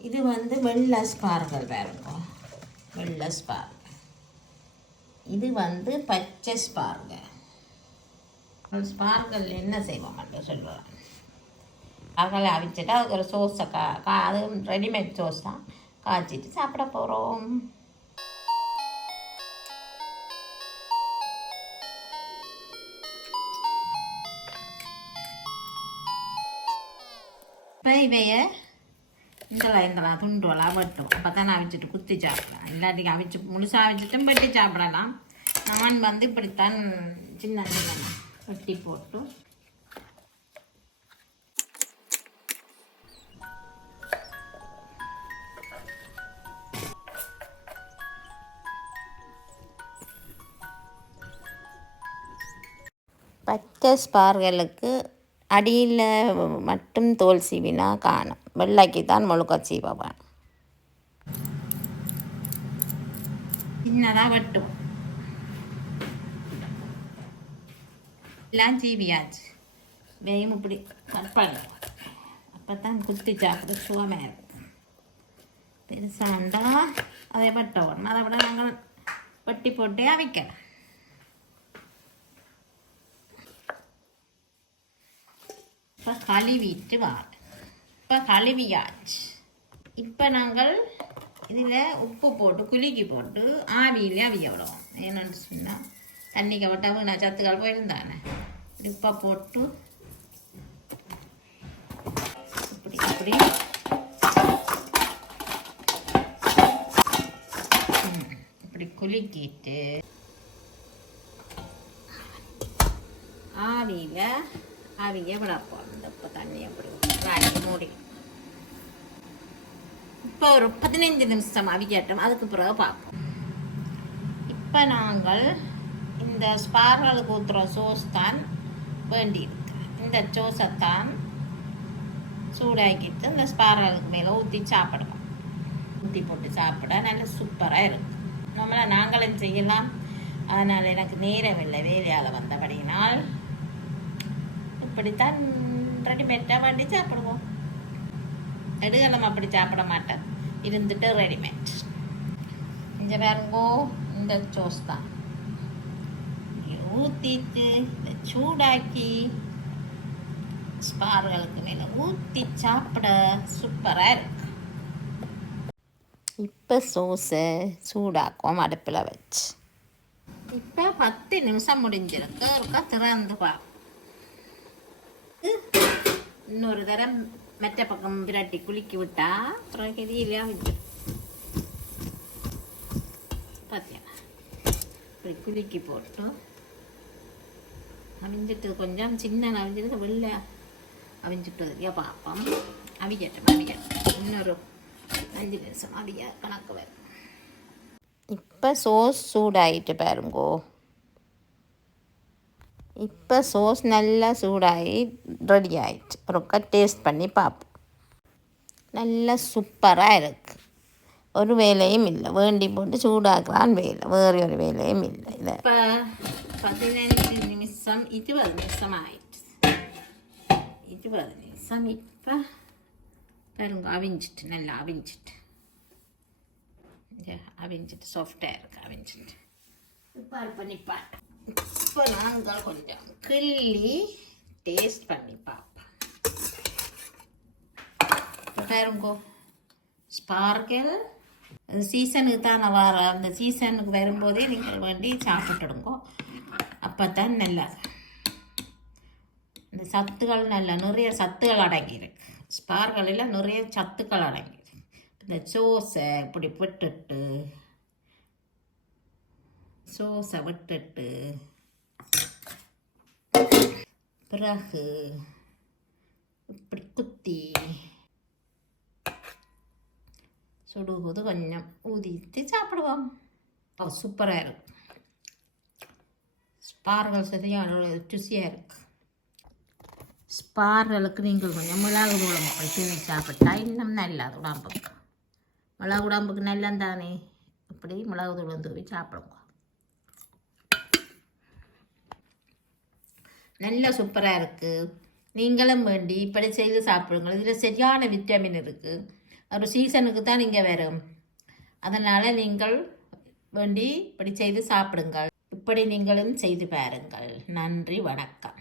இது வந்து வெள்ளை ஸ்பார்கள் பாருங்க. வெள்ளை ஸ்பார் இது வந்து பச்சை ஸ்பாருங்க ஸ்பார்கள் என்ன செய்வோம் மட்டும் சொல்லுவாங்க அகலை அவிச்சிட்டு அதுக்கு ஒரு சோஸை கா கா அதுவும் ரெடிமேட் சோஸ் தான் காய்ச்சிட்டு சாப்பிட போகிறோம் இப்போ இவைய இந்தலாம் இந்தலாம் துண்டுவெல்லாம் வெட்டும் அப்போ தான் அவிச்சிட்டு குத்தி சாப்பிடலாம் இல்லாட்டிக்கு அவிச்சு முழுசாக அவிச்சிட்டும் வெட்டி சாப்பிடலாம் நான் வந்து இப்படித்தான் சின்ன சின்ன வெட்டி போட்டு பச்சை ஸ்பார்களுக்கு அடியில் மட்டும் தோல் சீவினா காணும். வெள்ளைக்கு தான் முழுக்க சீவ சின்னதாக வெட்டும். எல்லாம் சீவியாச்சு. வெயும் இப்படி கட் பண்ணும் அப்போ தான் குத்தி சாப்பிட சுவமாக இருக்கும். பெருசாண்டா அதை வெட்ட உடனே அதை விட நாங்கள் வெட்டி போட்டே அவிக்கலாம். இப்போ கழுவிட்டு வா. இப்போ கழுவியாச்சு இப்போ நாங்கள் இதில் உப்பு போட்டு குலுக்கி போட்டு ஆவியிலே அவிய விடுவோம். என்னென்னு சொன்னால் தண்ணி கவட்டாமல் நான் சத்துக்கால் போயிருந்தானே உப்பை போட்டு இப்படி இப்படி. இப்படி குலுக்கிட்டு ஆவியில் அவங்க வளர்ப்போம் இந்த இப்போ தண்ணி அப்படி வாங்கி மூடி. இப்போ ஒரு பதினைஞ்சு நிமிஷம் அவிக்கட்டும் அதுக்கு பிறகு பார்ப்போம். இப்போ நாங்கள் இந்த ஸ்பார்களுக்கு ஊற்றுற சோஸ் தான் வேண்டியிருக்கு. இந்த சோஸை தான் சூடாக்கிட்டு இந்த ஸ்பார்களுக்கு மேலே ஊற்றி சாப்பிடுவோம் ஊற்றி போட்டு சாப்பிட நல்லா சூப்பராக இருக்கும். நம்மளால் நாங்களும் செய்யலாம். அதனால் எனக்கு நேரம் இல்லை. வேலையால் வந்தபடியினால் இப்படித்தான் ரெடிமேட்டாக வண்டி சாப்பிடுவோம். நெடுகாலம் அப்படி சாப்பிட மாட்டேன். இருந்துட்டு ரெடிமேட் இங்கே பாருங்கோ இந்த சோஸ் தான். ஊற்றிட்டு இந்த சூடாக்கி ஸ்பார்களுக்கு மேலே ஊற்றி சாப்பிட சூப்பராக இருக்கு. இப்போ சோஸை சூடாக்கும் அடுப்பில் வச்சு. இப்போ பத்து நிமிஷம் முடிஞ்சிருக்கு. ஒருக்கா திறந்து பார்ப்போம் இன்னொரு தரம் மெத்த பக்கம் விராட்டி குளிக்கி விட்டா அப்புறம் கதியிலே வச்சிடும் பார்த்தியா இப்படி குலுக்கி போட்டு அவிஞ்சிட்டு கொஞ்சம் சின்ன அவிஞ்சிட்டு வெளில அவிஞ்சிட்டு பார்ப்போம் அவிக்கட்டும் அவிக்கட்டும் இன்னொரு அஞ்சு நிமிஷம் அவிய கணக்கு வரும். இப்போ சோஸ் சூடாயிட்டு பாருங்கோ. இப்போ சோஸ் நல்லா சூடாகி ரெடி ஆயிடுச்சு ஒருக்கா டேஸ்ட் பண்ணி பார்ப்போம் நல்லா சூப்பராக இருக்குது ஒரு வேலையும் இல்லை வேண்டி போட்டு சூடாக்கலாம் வேலை வேறு ஒரு வேலையும் இல்லை இதை இப்போ பதினஞ்சு நிமிஷம் இருபது நிமிஷம் ஆயிடுச்சு இருபது நிமிஷம் இப்போ பாருங்க அவிஞ்சிட்டு நல்லா அவிஞ்சிட்டு அவிஞ்சிட்டு சாஃப்டாக இருக்கு அவிஞ்சிட்டு இப்போ பண்ணி இப்போ இப்போ நாங்கள் கொஞ்சம் கிள்ளி டேஸ்ட் பண்ணி பார்ப்பேன். இப்போ பாருங்கோ ஸ்பார்க்கிள் சீசனுக்கு தான் நல்லா அந்த சீசனுக்கு வரும்போதே நீங்கள் வேண்டி சாப்பிட்டுடுங்கோ அப்போ தான் நல்லா இந்த சத்துக்கள் நல்ல நிறைய சத்துக்கள் அடங்கியிருக்கு. ஸ்பார்களில் நிறைய சத்துக்கள் அடங்கியிருக்கு. இந்த சோஸை இப்படி விட்டுட்டு சோஸை விட்டுட்டு பிறகு இப்படி குத்தி சுடுகுது கொஞ்சம். ஊதித்து சாப்பிடுவோம். ஓ சூப்பராக இருக்கும் ஸ்பார்கள் சரியான ருசியாக இருக்கு. ஸ்பார்களுக்கு நீங்கள் கொஞ்சம் மிளகு தூளம் அப்படி சாப்பிட்டா இன்னும் நல்லா உடம்புக்கு. மிளகு உடம்புக்கு நல்லா தானே இப்படி மிளகு தூளம் தூவி சாப்பிடுங்க. நல்ல சூப்பராக இருக்குது நீங்களும் வேண்டி இப்படி செய்து சாப்பிடுங்க இதில் சரியான விட்டமின் இருக்குது ஒரு சீசனுக்கு தான் நீங்கள் வரும். அதனால் நீங்கள் வேண்டி இப்படி செய்து சாப்பிடுங்கள். இப்படி நீங்களும் செய்து பாருங்கள். நன்றி வணக்கம்.